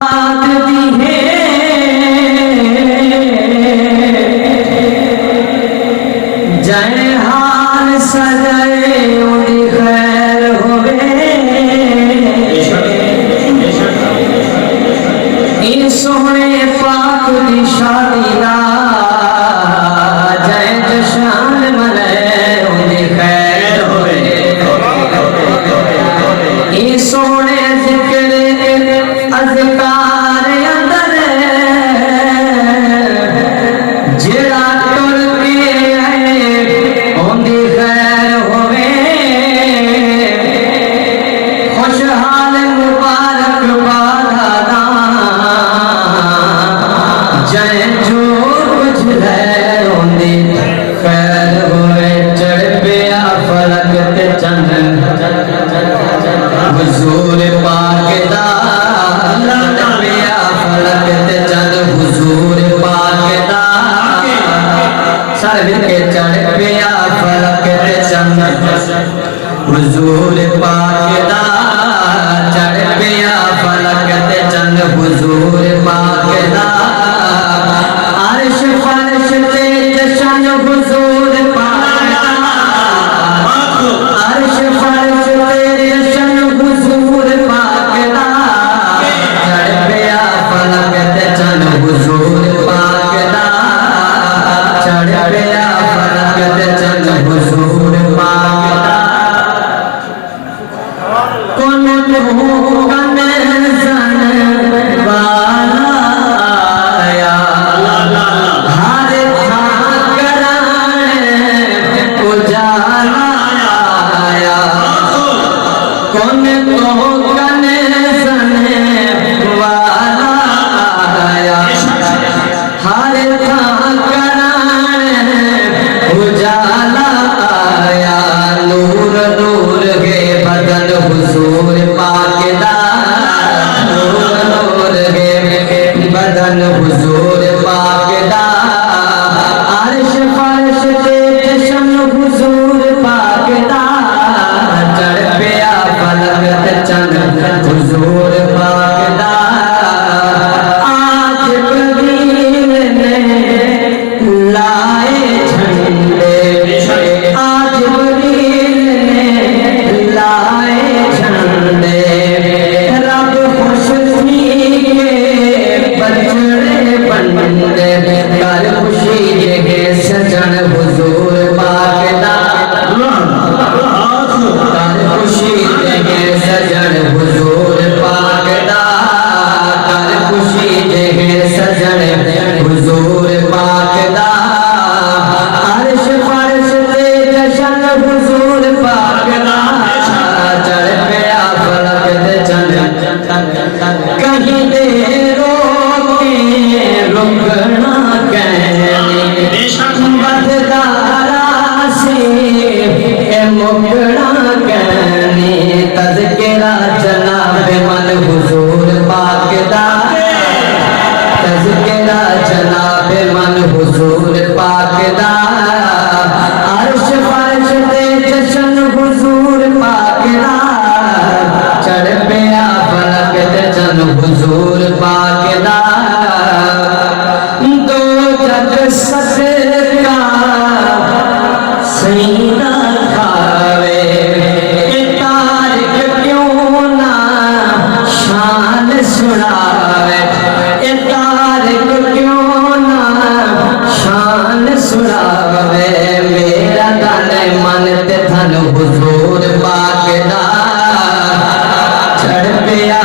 जय हाल सजाए उड़ी खैर होवे ई सोहने पाक दी शादी दा जय जशान मनाए उड़ी खैर होवे ई सोहने जिक्र अज़कार अंदर जेड़ा हुजूर पाक दा पिया फलक ते चंद हुजूर पाक दा सारे मिलके चढ़ पिया फलक ते चंद हुजूर पाक दा चढ़ पिया फलक ते चंद हुजूर पाक दा अर्श फर्श ते जशन हुजूर पाक दा अर्श फर्श ते जशन हुजूर पाक दा चढ़ पिया फलक ते चंद हुजूर पाक दा चढ़ पिया फलक ते चंद हुजूर पाक दा कौन तू कन सन वाला आया हर था कराने उजाला आया कौन तो कन सन वाला आया हर था कराने उजाला आया नूर नूर के बदन हुजूर पाक दा नूर नूर के बदन हुजूर पाक दा अर्श फर्श ते जशन हुजूर पाक दा चढ़ पिया फलक ते चंद हुजूर पाक दा आज कबीर ने लाए झंडे आज कबीर ने लाए झंडे रब खुश थी के बचड़े बंदे कर खुशी के सजन हुजूर पाक दा कर खुशी के सजन हुजूर पाक दा कर खुशी के सजन हुजूर पाक दा अर्श फर्श ते जशन हुजूर पाक दा चढ़ पिया फलक ते चंद कहीं देरो के रुकना कहने बददारा से ए मुकड़ा कहने तज़किरा जनाब मन हुजूर पाक दा तज़किरा जनाब मन हुजूर पाक दा अर्श फर्श ते जशन हुजूर पाक दा चढ़ पिया फलक ते चंद हुजूर पाक दा दो जग सदका सीना खावे ए तारिक क्यों ना शान सुनावे ए तारिक क्यों ना शान सुनावे मेरा तन मन ते धन हुजूर पाक दा चढ़ पिया